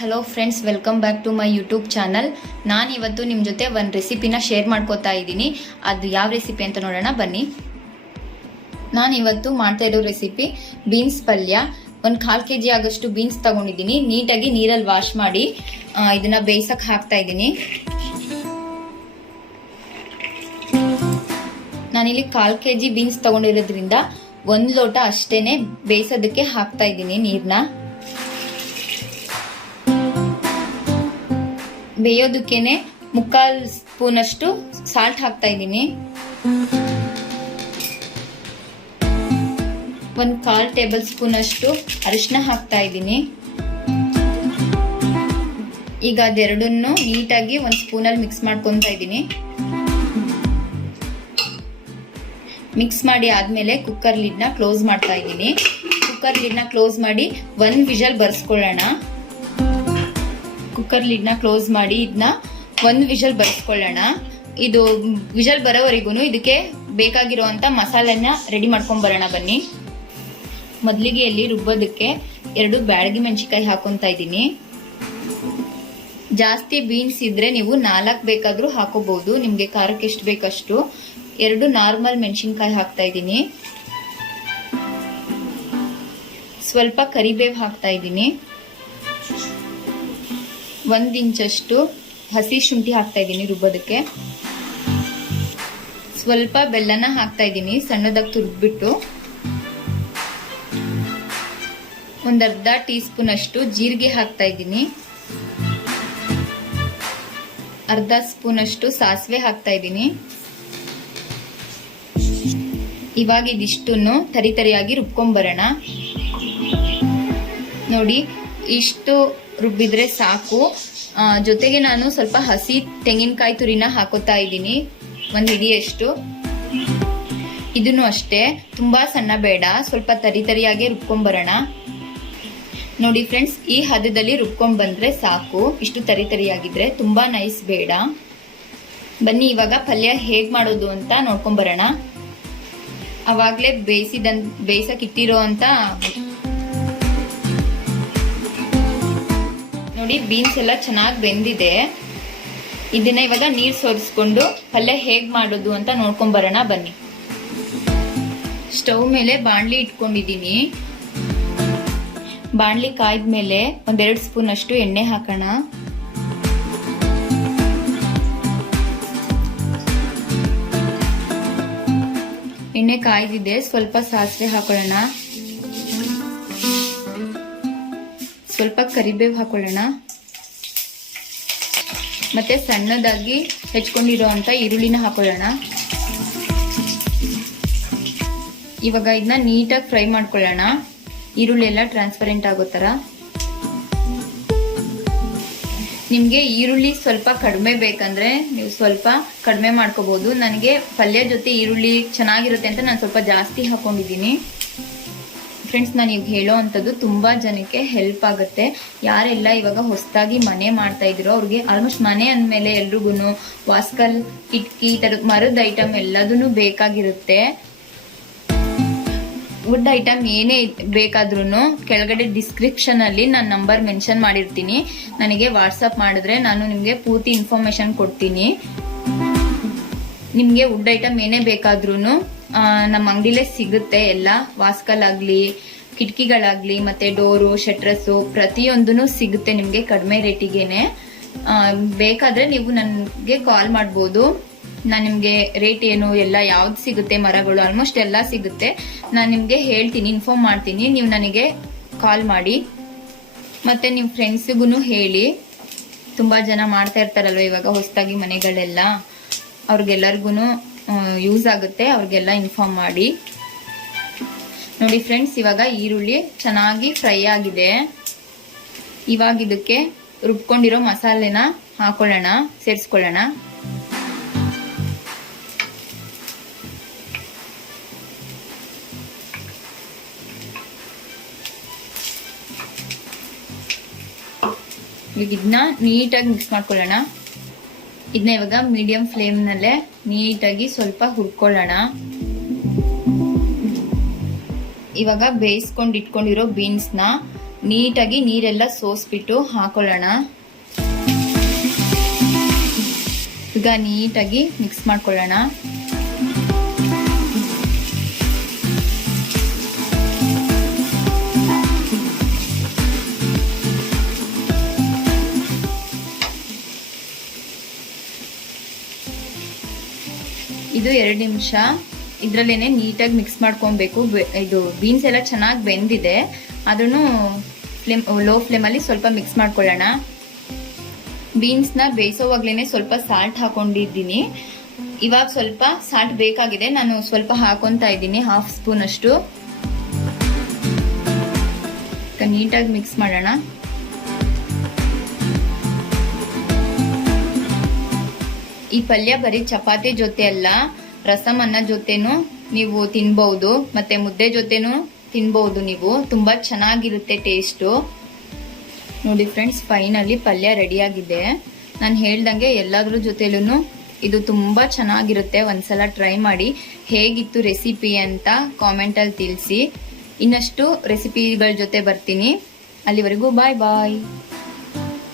Hello friends welcome back to my YouTube channel ನಾನು ಇವತ್ತು ನಿಮ್ಮ ಜೊತೆ ಒಂದು ರೆಸಿಪಿನ ಶೇರ್ ಮಾಡ್ಕೋತಾ ಇದ್ದೀನಿ. ಅದು ಯಾವ ರೆಸಿಪಿ ಅಂತ ನೋಡೋಣ, ಬನ್ನಿ. ನಾನು ಇವತ್ತು ಮಾಡ್ತಾ ಇರೋ ರೆಸಿಪಿ ಬೀನ್ಸ್ ಪಲ್ಯ. ಒಂದು ಕಾಲು ಕೆ ಜಿ ಆಗೋಷ್ಟು ಬೀನ್ಸ್ ತಗೊಂಡಿದ್ದೀನಿ. ನೀಟಾಗಿ ನೀರಲ್ಲಿ ವಾಶ್ ಮಾಡಿ ಇದನ್ನು ಬೇಯಿಸಕ್ಕೆ ಹಾಕ್ತಾ ಇದ್ದೀನಿ. ನಾನಿಲ್ಲಿ ಕಾಲು ಕೆ ಜಿ ಬೀನ್ಸ್ ತಗೊಂಡಿರೋದ್ರಿಂದ ಒಂದು ಲೋಟ ಅಷ್ಟೇ ಬೇಯಿಸೋದಕ್ಕೆ ಹಾಕ್ತಾ ಇದ್ದೀನಿ ನೀರನ್ನ ಬೇಯೋದಕ್ಕೇನೆ ಮುಕ್ಕಾಲ್ ಸ್ಪೂನ್ ಅಷ್ಟು ಸಾಲ್ಟ್ ಹಾಕ್ತಾ ಇದ್ದೀನಿ. ಒಂದು ಕಾಲ್ ಟೇಬಲ್ ಸ್ಪೂನ್ ಅಷ್ಟು ಅರಿಶಿನ ಹಾಕ್ತಾ ಇದ್ದೀನಿ. ಈಗ ಅದೆರಡನ್ನು ನೀಟಾಗಿ ಒಂದು ಸ್ಪೂನಲ್ಲಿ ಮಿಕ್ಸ್ ಮಾಡ್ಕೊತಾ ಇದ್ದೀನಿ. ಮಿಕ್ಸ್ ಮಾಡಿ ಆದ್ಮೇಲೆ ಕುಕ್ಕರ್ ಲಿಡ್ನ ಕ್ಲೋಸ್ ಮಾಡ್ತಾ ಇದ್ದೀನಿ. ಕುಕ್ಕರ್ ಲಿಡ್ನ ಕ್ಲೋಸ್ ಮಾಡಿ ಒಂದು ವಿಷಲ್ ಬರ್ಸ್ಕೊಳ್ಳೋಣ. ಕುಕ್ಕರ್ ಲಿಡ್ನ ಕ್ಲೋಸ್ ಮಾಡಿ ಇದನ್ನ ಒಂದು ವಿಷಲ್ ಬರ್ಸ್ಕೊಳ್ಳೋಣ. ಇದು ವಿಷಲ್ ಬರೋವರೆಗೂ ಇದಕ್ಕೆ ಬೇಕಾಗಿರುವಂತ ಮಸಾಲೆನ ರೆಡಿ ಮಾಡ್ಕೊಂಡ್ ಬರೋಣ ಬನ್ನಿ. ಮೊದಲಿಗೆ ಇಲ್ಲಿ ರುಬ್ಬೋದಕ್ಕೆ ಎರಡು ಬ್ಯಾಡಗಿ ಮೆಣಸಿಕಾಯಿ ಹಾಕೊಂತ ಇದ್ದೀನಿ. ಜಾಸ್ತಿ ಬೀನ್ಸ್ ಇದ್ರೆ ನೀವು ನಾಲ್ಕು ಬೇಕಾದರೂ ಹಾಕೋಬಹುದು. ನಿಮಗೆ ಖಾರಕ್ಕೆ ಎಷ್ಟು ಬೇಕಷ್ಟು. ಎರಡು ನಾರ್ಮಲ್ ಮೆಣಸಿನ್ಕಾಯಿ ಹಾಕ್ತಾ ಇದ್ದೀನಿ. ಸ್ವಲ್ಪ ಕರಿಬೇವು ಹಾಕ್ತಾ ಇದ್ದೀನಿ. ಒಂದ್ ಇಂಚಷ್ಟು ಹಸಿ ಶುಂಠಿ ಹಾಕ್ತಾ ಇದ್ದೀನಿ ರುಬ್ಬೋದಕ್ಕೆ. ಸ್ವಲ್ಪ ಬೆಲ್ಲನ ಹಾಕ್ತಾ ಇದ್ದೀನಿ, ಸಣ್ಣದಾಗಿ ತುರ್ದ್ಬಿಟ್ಟು. ಒಂದ್ ಅರ್ಧ ಟೀ ಸ್ಪೂನ್ ಅಷ್ಟು ಜೀರಿಗೆ ಹಾಕ್ತಾ ಇದ್ದೀನಿ. ಅರ್ಧ ಸ್ಪೂನ್ ಅಷ್ಟು ಸಾಸಿವೆ ಹಾಕ್ತಾ ಇದ್ದೀನಿ. ಇವಾಗ ಇದಿಷ್ಟನ್ನು ತರಿ ತರಿಯಾಗಿ ರುಬ್ಕೊಂಡ್ ಬರೋಣ ನೋಡಿ, ಇಷ್ಟು ರುಬ್ಬಿದ್ರೆ ಸಾಕು. ಜೊತೆಗೆ ನಾನು ಸ್ವಲ್ಪ ಹಸಿ ತೆಂಗಿನಕಾಯಿ ತುರಿನ ಹಾಕೋತಾ ಇದ್ದೀನಿ. ಒಂದು ಹಿಡಿಯಷ್ಟು. ಇದನ್ನು ಅಷ್ಟೇ. ತುಂಬಾ ಸಣ್ಣ ಬೇಡ. ಸ್ವಲ್ಪ ತರಿ ತರಿಯಾಗಿ ರುಬ್ಕೊಂಡ್ ಬರೋಣ ನೋಡಿ ಫ್ರೆಂಡ್ಸ್, ಈ ಹದದಲ್ಲಿ ರುಬ್ಕೊಂಡ್ ಬಂದ್ರೆ ಸಾಕು. ಇಷ್ಟು ತರಿ ತರಿಯಾಗಿದ್ರೆ ತುಂಬಾ ನೈಸ್ ಬೇಡ. ಬನ್ನಿ, ಇವಾಗ ಪಲ್ಯ ಹೇಗೆ ಮಾಡೋದು ಅಂತ ನೋಡ್ಕೊಂಡ್ ಬರೋಣ ಅವಾಗ್ಲೇ ಬೇಯಿಸಿದನ್ ಬೇಯಿಸಕ್ ಇಟ್ಟಿರೋ ಅಂತ ನೋಡಿ ಬೀನ್ಸ್ ಎಲ್ಲ ಚೆನ್ನಾಗಿ ಬೆಂದಿದೆ. ಇದನ್ನ ಇವಾಗ ನೀರು ಸೋರಿಸ್ಕೊಂಡು ಪಲ್ಯ ಹೇಗ್ ಮಾಡೋದು ಅಂತ ನೋಡ್ಕೊಂಡ್ ಬರೋಣ, ಬನ್ನಿ. ಸ್ಟವ್ ಮೇಲೆ ಬಾಣ್ಲಿ ಇಟ್ಕೊಂಡಿದೀನಿ ಬಾಣ್ಲಿ ಕಾಯ್ದ್ಮೇಲೆ ಒಂದೆರಡು ಸ್ಪೂನ್ ಅಷ್ಟು ಎಣ್ಣೆ ಹಾಕೋಣ. ಎಣ್ಣೆ ಕಾಯ್ದಿದೆ, ಸ್ವಲ್ಪ ಸಾಸಿವೆ ಹಾಕೊಳ್ಳೋಣ. ಸ್ವಲ್ಪ ಕರಿಬೇವು ಹಾಕೊಳ್ಳೋಣ. ಮತ್ತೆ ಸಣ್ಣದಾಗಿ ಹೆಚ್ಕೊಂಡಿರೋ ಅಂತ ಈರುಳ್ಳಿನ ಹಾಕೊಳ್ಳೋಣ. ಇವಾಗ ಇದನ್ನ ನೀಟಾಗಿ ಫ್ರೈ ಮಾಡ್ಕೊಳ್ಳೋಣ. ಈರುಳ್ಳಿ ಎಲ್ಲ ಟ್ರಾನ್ಸ್ಪರೆಂಟ್ ಆಗೋ ಥರ. ನಿಮಗೆ ಈರುಳ್ಳಿ ಸ್ವಲ್ಪ ಕಡಿಮೆ ಬೇಕಂದ್ರೆ ನೀವು ಸ್ವಲ್ಪ ಕಡಿಮೆ ಮಾಡ್ಕೋಬಹುದು ನನಗೆ ಪಲ್ಯ ಜೊತೆ ಈರುಳ್ಳಿ ಚೆನ್ನಾಗಿರುತ್ತೆ ಅಂತ ನಾನು ಸ್ವಲ್ಪ ಜಾಸ್ತಿ ಹಾಕೊಂಡಿದ್ದೀನಿ. ಫ್ರೆಂಡ್ಸ್ ನಾನು ಈಗ ಹೇಳೋ ಅಂಥದ್ದು ತುಂಬ ಜನಕ್ಕೆ ಹೆಲ್ಪ್ ಆಗುತ್ತೆ. ಯಾರೆಲ್ಲ ಇವಾಗ ಹೊಸದಾಗಿ ಮನೆ ಮಾಡ್ತಾ ಇದ್ದೀರೋ ಅವ್ರಿಗೆ ಆಲ್ಮೋಸ್ಟ್ ಮನೆ ಅಂದಮೇಲೆ ಎಲ್ರಿಗೂ ವಾಸ್ಕಲ್, ಕಿಟಕಿ, ಈ ಥರದ ಮರದ ಐಟಮ್ ಎಲ್ಲದೂ ಬೇಕಾಗಿರುತ್ತೆ. ವುಡ್ ಐಟಮ್ ಏನೇ ಬೇಕಾದ್ರೂ ಕೆಳಗಡೆ ಡಿಸ್ಕ್ರಿಪ್ಷನ್ ಅಲ್ಲಿ ನಾನು ನಂಬರ್ ಮೆನ್ಷನ್ ಮಾಡಿರ್ತೀನಿ. ನನಗೆ ವಾಟ್ಸಪ್ ಮಾಡಿದ್ರೆ ನಾನು ನಿಮಗೆ ಪೂರ್ತಿ ಇನ್ಫಾರ್ಮೇಶನ್ ಕೊಡ್ತೀನಿ. ನಿಮಗೆ ವುಡ್ ಐಟಮ್ ಏನೇ ಬೇಕಾದ್ರೂ ನಮ್ಮ ಅಂಗಡಿಲೇ ಸಿಗುತ್ತೆ ಎಲ್ಲ. ವಾಸ್ಕಲ್ ಆಗ್ಲಿ ಕಿಟಕಿಗಳಾಗ್ಲಿ, ಮತ್ತೆ ಡೋರು, ಶಟ್ರಸ್ಸು ಪ್ರತಿಯೊಂದೂ ಸಿಗುತ್ತೆ ನಿಮಗೆ ಕಡಿಮೆ ರೇಟಿಗೆನೆ. ಬೇಕಾದ್ರೆ ನೀವು ನನಗೆ ಕಾಲ್ ಮಾಡ್ಬೋದು. ನಾನು ನಿಮಗೆ ರೇಟ್ ಏನು, ಎಲ್ಲ ಯಾವ್ದು ಸಿಗುತ್ತೆ, ಮರಗಳು ಆಲ್ಮೋಸ್ಟ್ ಎಲ್ಲ ಸಿಗುತ್ತೆ. ನಾನು ನಿಮಗೆ ಹೇಳ್ತೀನಿ ಇನ್ಫಾರ್ಮ್ ಮಾಡ್ತೀನಿ. ನೀವು ನನಗೆ ಕಾಲ್ ಮಾಡಿ. ಮತ್ತೆ ನಿಮ್ಮ ಫ್ರೆಂಡ್ಸಿಗೂ ಹೇಳಿ. ತುಂಬಾ ಜನ ಮಾಡ್ತಾ ಇರ್ತಾರಲ್ವ ಇವಾಗ ಹೊಸದಾಗಿ ಮನೆಗಳೆಲ್ಲ. ಅವ್ರಿಗೆಲ್ಲರಿಗೂ ಯೂಸ್ ಆಗುತ್ತೆ, ಅವ್ರಿಗೆಲ್ಲ ಇನ್ಫಾರ್ಮ್ ಮಾಡಿ. ನೋಡಿ ಫ್ರೆಂಡ್ಸ್ ಇವಾಗ ಈರುಳ್ಳಿ ಚೆನ್ನಾಗಿ ಫ್ರೈ ಆಗಿದೆ. ಇವಾಗ ಇದಕ್ಕೆ ರುಬ್ಕೊಂಡಿರೋ ಮಸಾಲೆನ ಹಾಕೊಳ್ಳೋಣ, ಸೇರಿಸ್ಕೊಳ್ಳೋಣ. ಇದನ್ನ ನೀಟಾಗಿ ಮಿಕ್ಸ್ ಮಾಡ್ಕೊಳ್ಳೋಣ. ಇದನ್ನ ಇವಾಗ ಮೀಡಿಯಂ ಫ್ಲೇಮ್ನಲ್ಲೇ ನೀಟಾಗಿ ಸ್ವಲ್ಪ ಹುರ್ಕೊಳ್ಳೋಣ. ಇವಾಗ ಬೇಯಿಸ್ಕೊಂಡು ಇಟ್ಕೊಂಡಿರೋ ಬೀನ್ಸ್ನ ನೀಟಾಗಿ ನೀರೆಲ್ಲ ಸೋಸ್ಬಿಟ್ಟು ಹಾಕೊಳ್ಳೋಣ. ಈಗ ನೀಟಾಗಿ ಮಿಕ್ಸ್ ಮಾಡ್ಕೊಳ್ಳೋಣ. ಇದು ಎರಡು ನಿಮಿಷ. ಇದರಲ್ಲೇನೆ ನೀಟಾಗಿ ಮಿಕ್ಸ್ ಮಾಡ್ಕೊಬೇಕು. ಇದು ಬೀನ್ಸ್ ಎಲ್ಲ ಚೆನ್ನಾಗಿ ಬೆಂದಿದೆ. ಅದನ್ನು ಫ್ಲೇಮ್ ಲೋ ಫ್ಲೇಮಲ್ಲಿ ಸ್ವಲ್ಪ ಮಿಕ್ಸ್ ಮಾಡ್ಕೊಳ್ಳೋಣ. ಬೀನ್ಸ್ನ ಬೇಯಿಸೋವಾಗ್ಲೇ ಸ್ವಲ್ಪ ಸಾಲ್ಟ್ ಹಾಕೊಂಡಿದ್ದೀನಿ. ಇವಾಗ ಸ್ವಲ್ಪ ಸಾಲ್ಟ್ ಬೇಕಾಗಿದೆ. ನಾನು ಸ್ವಲ್ಪ ಹಾಕೊತಾ ಇದ್ದೀನಿ ಹಾಫ್ ಸ್ಪೂನ್ ಅಷ್ಟು. ಈಗ ನೀಟಾಗಿ ಮಿಕ್ಸ್ ಮಾಡೋಣ. ಈ ಪಲ್ಯ ಬರೀ ಚಪಾತಿ ಜೊತೆ ಅಲ್ಲ ರಸಂ ಅನ್ನ ಜೊತೆನೂ ನೀವು ತಿನ್ಬಹುದು ಮತ್ತೆ ಮುದ್ದೆ ಜೊತೆನೂ ತಿನ್ಬಹುದು ನೀವು. ತುಂಬಾ ಚೆನ್ನಾಗಿರುತ್ತೆ ಟೇಸ್ಟು ನೋಡಿ ಫ್ರೆಂಡ್ಸ್ ಫೈನಲಿ ಪಲ್ಯ ರೆಡಿ ಆಗಿದೆ. ನಾನು ಹೇಳ್ದಂಗೆ ಎಲ್ಲಾದ್ರ ಜೊತೆಲೂ ಇದು ತುಂಬಾ ಚೆನ್ನಾಗಿರುತ್ತೆ. ಒಂದ್ಸಲ ಟ್ರೈ ಮಾಡಿ ಹೇಗಿತ್ತು ರೆಸಿಪಿ ಅಂತ ಕಾಮೆಂಟಲ್ಲಿ ತಿಳಿಸಿ. ಇನ್ನಷ್ಟು ರೆಸಿಪಿಗಳ ಜೊತೆ ಬರ್ತೀನಿ. ಅಲ್ಲಿವರೆಗೂ ಬಾಯ್ ಬಾಯ್